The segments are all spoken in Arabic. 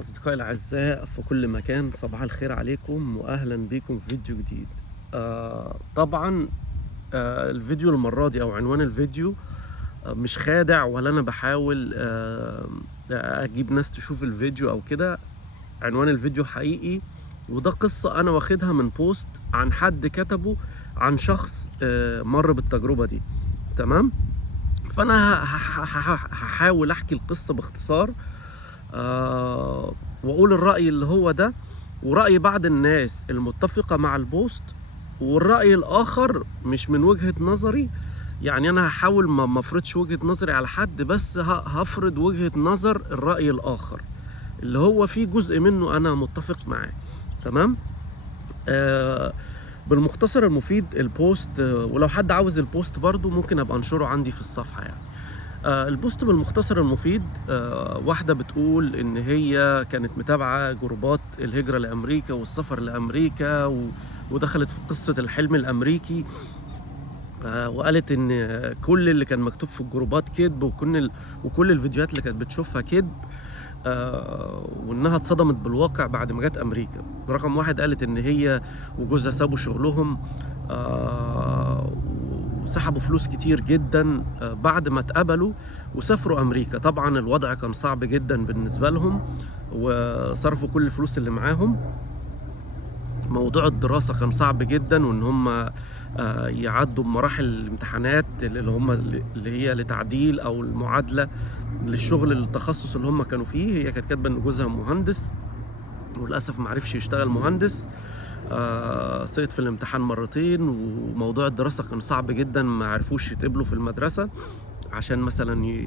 أصدقائي الأعزاء في كل مكان، صباح الخير عليكم وأهلا بيكم في فيديو جديد. طبعا الفيديو المرة دي أو عنوان الفيديو مش خادع، ولا أنا بحاول أجيب ناس تشوف الفيديو أو كده. عنوان الفيديو حقيقي، وده قصة أنا واخدها من بوست عن حد كتبه عن شخص مر بالتجربة دي. تمام. فأنا هحاول أحكي القصة باختصار، واقول الرأي اللي هو ده، ورأي بعض الناس المتفقة مع البوست، والرأي الآخر مش من وجهة نظري. يعني أنا هحاول ما افرضش وجهة نظري على حد، بس هفرض وجهة نظر الرأي الآخر اللي هو فيه جزء منه أنا متفق معاه. تمام. آه بالمختصر المفيد البوست، ولو حد عاوز البوست برضو ممكن أبقى أنشره عندي في الصفحة يعني. البوست بالمختصر المفيد، واحدة بتقول إن هي كانت متابعة جروبات الهجرة لأمريكا والسفر لأمريكا ودخلت في قصة الحلم الأمريكي. وقالت إن كل اللي كان مكتوب في الجروبات كذب، وكل الفيديوهات اللي كانت بتشوفها كذب. وإنها اتصدمت بالواقع بعد ما جت أمريكا. رقم واحد، قالت إن هي وجوزها سابوا شغلهم وسحبوا فلوس كتير جدا بعد ما اتقبلوا وسافروا أمريكا. طبعا الوضع كان صعب جدا بالنسبة لهم، وصرفوا كل الفلوس اللي معاهم. موضوع الدراسة كان صعب جدا، وإن هم يعدوا بمراحل الامتحانات اللي هي لتعديل أو المعادلة للشغل التخصص اللي هم كانوا فيه. هي كانت كاتبة إن جوزها مهندس، وللأسف معرفش يشتغل مهندس. سقط في الامتحان مرتين، وموضوع الدراسة كان صعب جدا، ما عرفوش يتقبلوا في المدرسة عشان مثلا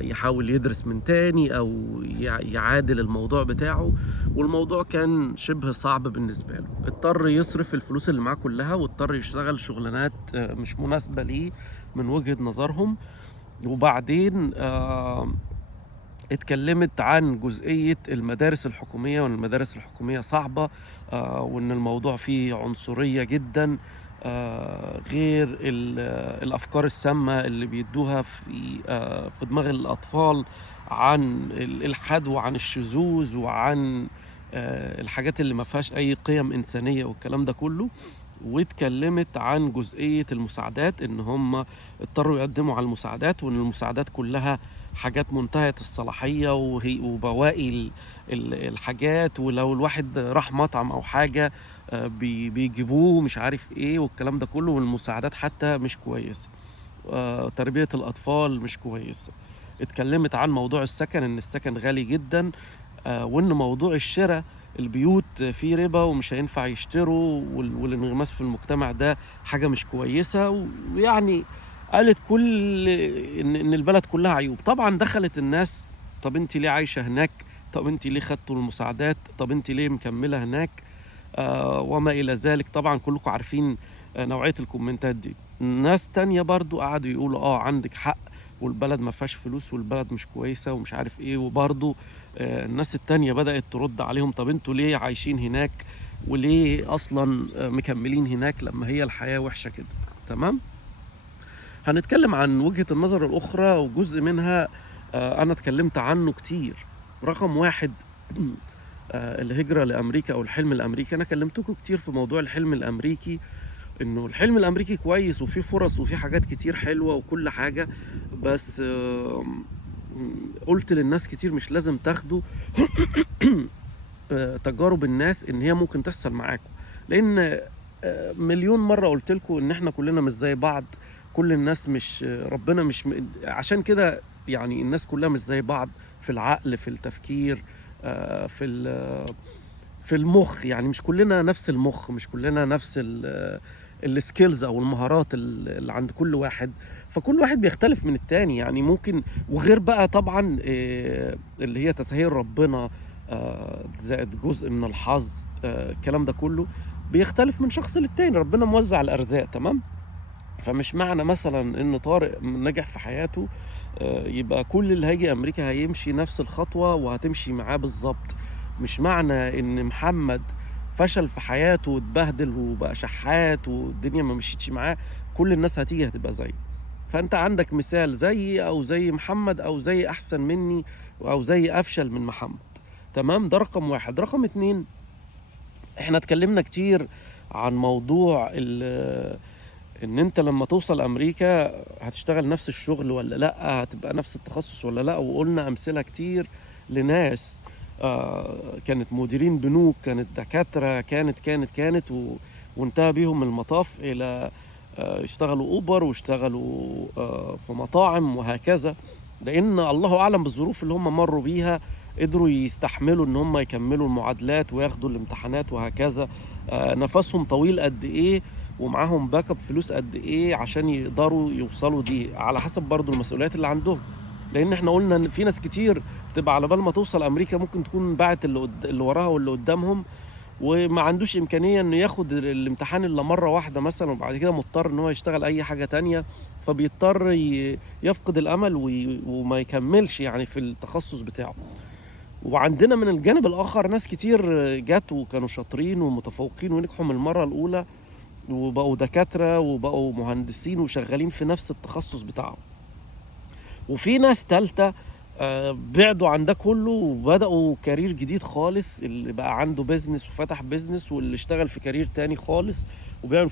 يحاول يدرس من تاني أو يعادل الموضوع بتاعه. والموضوع كان شبه صعب بالنسبة له. اضطر يصرف الفلوس اللي معاه كلها، واضطر يشتغل شغلانات مش مناسبة ليه من وجهة نظرهم. وبعدين اتكلمت عن جزئية المدارس الحكومية، وان المدارس الحكومية صعبة، وان الموضوع فيه عنصرية جدا، غير الافكار السامة اللي بيدوها في دماغ الاطفال عن الالحاد وعن الشذوذ وعن الحاجات اللي ما فيهاش اي قيم انسانية والكلام ده كله. واتكلمت عن جزئية المساعدات، ان هم اضطروا يقدموا على المساعدات، وان المساعدات كلها حاجات منتهية الصلاحية وبواقي الحاجات، ولو الواحد راح مطعم او حاجة بيجيبوه مش عارف ايه والكلام ده كله. والمساعدات حتى مش كويسة، تربية الاطفال مش كويسة. اتكلمت عن موضوع السكن، ان السكن غالي جدا، وان موضوع الشراء البيوت فيه ربا ومش هينفع يشتروا، والانغماس في المجتمع ده حاجة مش كويسة. ويعني قالت كل ان البلد كلها عيوب. طبعا دخلت الناس: طب انت ليه عايشة هناك؟ طب انت ليه خدتوا المساعدات؟ طب انت ليه مكملة هناك؟ وما الى ذلك. طبعا كلكم عارفين نوعية الكومنتات دي. ناس تانية برضو قعدوا يقولوا عندك حق، والبلد ما فيهاش فلوس، والبلد مش كويسة ومش عارف ايه. وبرضو الناس التانية بدأت ترد عليهم: طب انتوا ليه عايشين هناك؟ وليه اصلا مكملين هناك لما هي الحياة وحشة كده؟ تمام. هنتكلم عن وجهة النظر الأخرى، وجزء منها أنا اتكلمت عنه كتير. رقم واحد، الهجرة لأمريكا أو الحلم الأمريكي. أنا كلمتكم كتير في موضوع الحلم الأمريكي، إنه الحلم الأمريكي كويس وفيه فرص وفيه حاجات كتير حلوة وكل حاجة، بس قلت للناس كتير مش لازم تاخدوا تجارب الناس إن هي ممكن تحصل معاكم. لأن مليون مرة قلت لكم إن إحنا كلنا مش زي بعض. كل الناس مش ربنا مش عشان كده يعني الناس كلها مش زي بعض في العقل، في التفكير، في المخ. يعني مش كلنا نفس المخ، مش كلنا نفس السكيلز او المهارات اللي عند كل واحد. فكل واحد بيختلف من التاني يعني. ممكن وغير بقى طبعا اللي هي تسهيل ربنا، زائد جزء من الحظ، الكلام ده كله بيختلف من شخص للتاني. ربنا موزع الارزاق. تمام. فمش معنى مثلا ان طارق نجح في حياته يبقى كل اللي هيجي امريكا هيمشي نفس الخطوة وهتمشي معاه بالظبط. مش معنى ان محمد فشل في حياته واتبهدل وبقى شحات والدنيا ما مشيتش معاه كل الناس هتيجي هتبقى زيه. فانت عندك مثال زي او زي محمد او زي احسن مني او زي افشل من محمد. تمام، ده رقم واحد. رقم اتنين، احنا اتكلمنا كتير عن موضوع ان انت لما توصل امريكا هتشتغل نفس الشغل ولا لا، هتبقى نفس التخصص ولا لا، وقلنا امثله كتير لناس كانت مديرين بنوك، كانت دكاتره، كانت وانتهى بيهم المطاف الى يشتغلوا اوبر واشتغلوا في مطاعم وهكذا، لان الله اعلم بالظروف اللي هم مروا بيها قدروا يستحملوا ان هم يكملوا المعادلات وياخدوا الامتحانات وهكذا. نفسهم طويل قد ايه ومعاهم باك اب فلوس قد ايه عشان يقدروا يوصلوا دي، على حسب برضو المسؤوليات اللي عندهم. لان احنا قلنا ان في ناس كتير بتبقى على بال ما توصل امريكا ممكن تكون باعت اللي وراها واللي قدامهم، وما عندوش امكانيه انه ياخد الامتحان الا مره واحده مثلا، وبعد كده مضطر ان هو يشتغل اي حاجه تانية، فبيضطر يفقد الامل وما يكملش يعني في التخصص بتاعه. وعندنا من الجانب الاخر ناس كتير جات وكانوا شاطرين ومتفوقين ونجحوا من المره الاولى وبقوا دكاتره وبقوا مهندسين وشغالين في نفس التخصص بتاعهم. وفي ناس تالتة بعدوا عن ده كله وبدأوا كارير جديد خالص، اللي بقى عنده بيزنس وفتح بيزنس، واللي اشتغل في كارير تاني خالص وبيعمل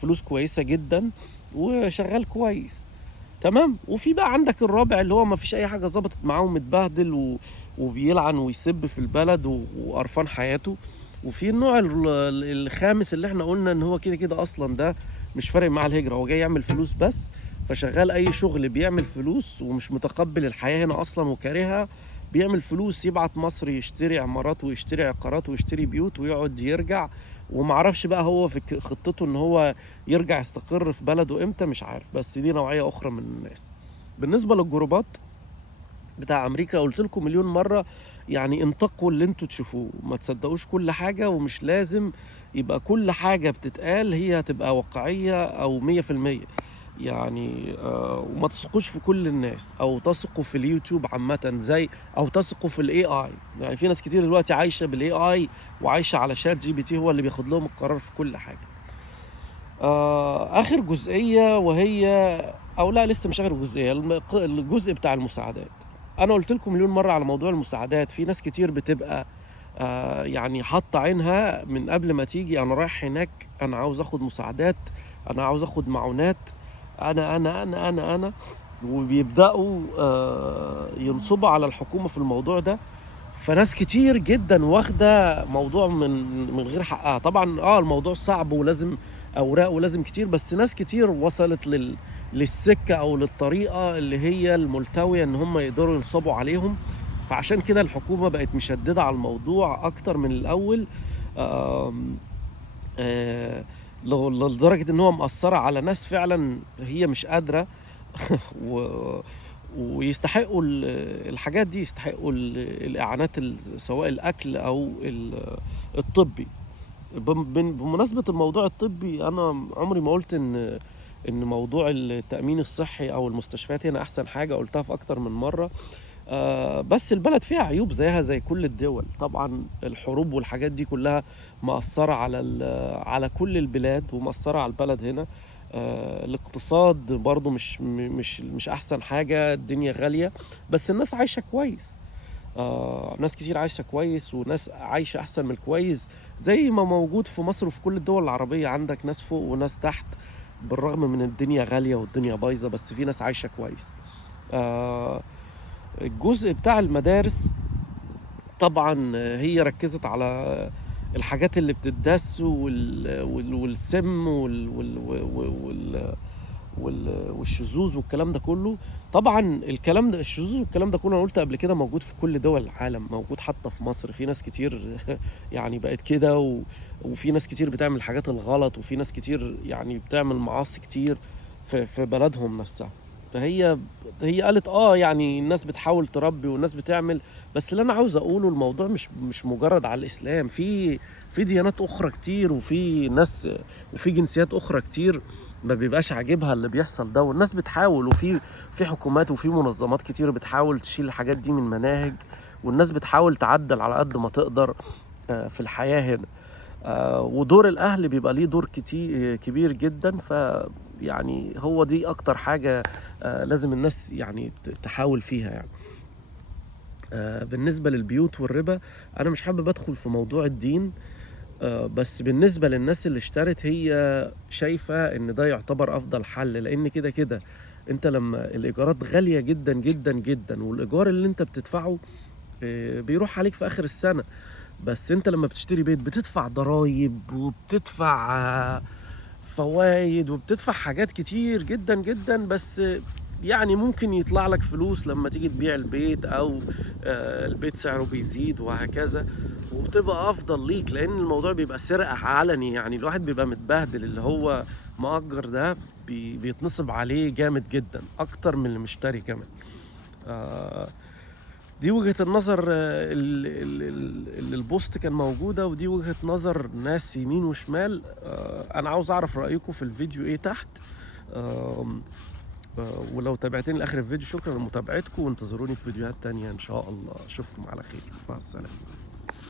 فلوس كويسة جدا وشغال كويس. تمام. وفي بقى عندك الرابع اللي هو ما فيش اي حاجة ظبطت معاه ومتبهدل وبيلعن ويسب في البلد وقرفان حياته. وفي النوع الخامس اللي احنا قلنا ان هو كده كده اصلا ده مش فارق مع الهجرة، هو جاي يعمل فلوس بس، فشغال اي شغل بيعمل فلوس ومش متقبل الحياة هنا اصلا وكارهها، بيعمل فلوس يبعت مصر يشتري عمارات ويشتري عقارات ويشتري بيوت ويقعد يرجع. ومعرفش بقى هو في خطته ان هو يرجع يستقر في بلده امتى، مش عارف، بس دي نوعية اخرى من الناس. بالنسبة للجروبات بتاع امريكا قلت لكم مليون مرة، يعني انتقوا اللي انتوا تشوفوه، ما تصدقوش كل حاجة، ومش لازم يبقى كل حاجة بتتقال هي هتبقى واقعية او 100%. يعني وما تثقوش في كل الناس، او تثقوا في اليوتيوب عامة زي، او تثقوا في الاي اي. يعني في ناس كتير دلوقتي عايشة بالاي اي وعايشة على شات جي بي تي، هو اللي بياخد لهم القرار في كل حاجة. اخر جزئية وهي، او لا لسه مش اخر جزئية، الجزء بتاع المساعدات. انا قلت لكم مليون مرة على موضوع المساعدات. في ناس كتير بتبقى يعني حاطة عينها من قبل ما تيجي، انا رايح هناك انا عاوز اخد مساعدات، انا عاوز اخد معونات، انا وبيبدأوا ينصبوا على الحكومة في الموضوع ده. فناس كتير جدا واخده موضوع من غير حقها. طبعا الموضوع صعب ولازم اوراق ولازم كتير، بس ناس كتير وصلت للسكه او للطريقه اللي هي الملتويه ان هم يقدروا ينصبوا عليهم. فعشان كده الحكومه بقت مشدده على الموضوع اكتر من الاول، آم، آه، لدرجه ان هو مأثره على ناس فعلا هي مش قادره و ويستحقوا الحاجات دي، يستحقوا الإعانات سواء الأكل أو الطبي. بمناسبة الموضوع الطبي، أنا عمري ما قلت إن موضوع التأمين الصحي أو المستشفيات هنا أحسن حاجة، قلتها في أكتر من مرة. بس البلد فيها عيوب زيها زي كل الدول. طبعا الحروب والحاجات دي كلها مأثرة على كل البلاد ومأثرة على البلد هنا. الاقتصاد برضو مش احسن حاجة، الدنيا غالية، بس الناس عايشة كويس. ناس كتير عايشة كويس، وناس عايشة احسن من الكويس، زي ما موجود في مصر وفي كل الدول العربية. عندك ناس فوق وناس تحت، بالرغم من الدنيا غالية والدنيا بايظة، بس في ناس عايشة كويس. الجزء بتاع المدارس طبعا هي ركزت على الحاجات اللي بتدس والسم والشذوذ والكلام ده كله. طبعا الكلام ده، الشذوذ والكلام ده كله، انا قلت قبل كده موجود في كل دول العالم، موجود حتى في مصر. في ناس كتير يعني بقت كده وفي ناس كتير بتعمل الحاجات الغلط، وفي ناس كتير يعني بتعمل معاصي كتير في بلدهم نفسها. فهي قالت يعني الناس بتحاول تربي والناس بتعمل. بس اللي انا عاوز اقوله، الموضوع مش مجرد على الاسلام، في ديانات اخرى كتير، وفي ناس وفي جنسيات اخرى كتير ما بيبقاش عاجبها اللي بيحصل ده، والناس بتحاول، في حكومات وفي منظمات كتير بتحاول تشيل الحاجات دي من مناهج، والناس بتحاول تعدل على قد ما تقدر في الحياة هنا. ودور الاهل بيبقى ليه دور كبير جدا. يعني هو دي اكتر حاجة لازم الناس يعني تحاول فيها يعني. بالنسبة للبيوت والربا، أنا مش حابب أدخل في موضوع الدين، بس بالنسبة للناس اللي اشترت هي شايفة إن ده يعتبر أفضل حل، لإن كده أنت لمّا الإيجارات غالية جدًا، جدًا، جدًا، والإيجار اللي أنت بتدفعه بيروح عليك في آخر السنة. بس أنت لمّا بتشتري بيت بتدفع ضرايب وبتدفع فوايد وبتدفع حاجات كتير جدًا، جدًا، بس يعني ممكن يطلع لك فلوس لمّا تيجي تبيع البيت، أو البيت سعره بيزيد وهكذا، وبتبقى أفضل ليك، لإن الموضوع بيبقى سرقة علني، يعني الواحد بيبقى متبهدل، اللي هو مأجّر ده بيتنصب عليه جامد جدًا، أكتر من اللي مشتري كمان. آآ دي وجهة النظر اللي البوست كان موجودة، ودي وجهة نظر ناس يمين وشمال. أنا عاوز أعرف رأيكم في الفيديو إيه تحت. آمم ولو تابعتني لآخر الفيديو شكرًا لمتابعتكم، وانتظروني في فيديوهات تانية إن شاء الله، أشوفكم على خير، مع السلامة.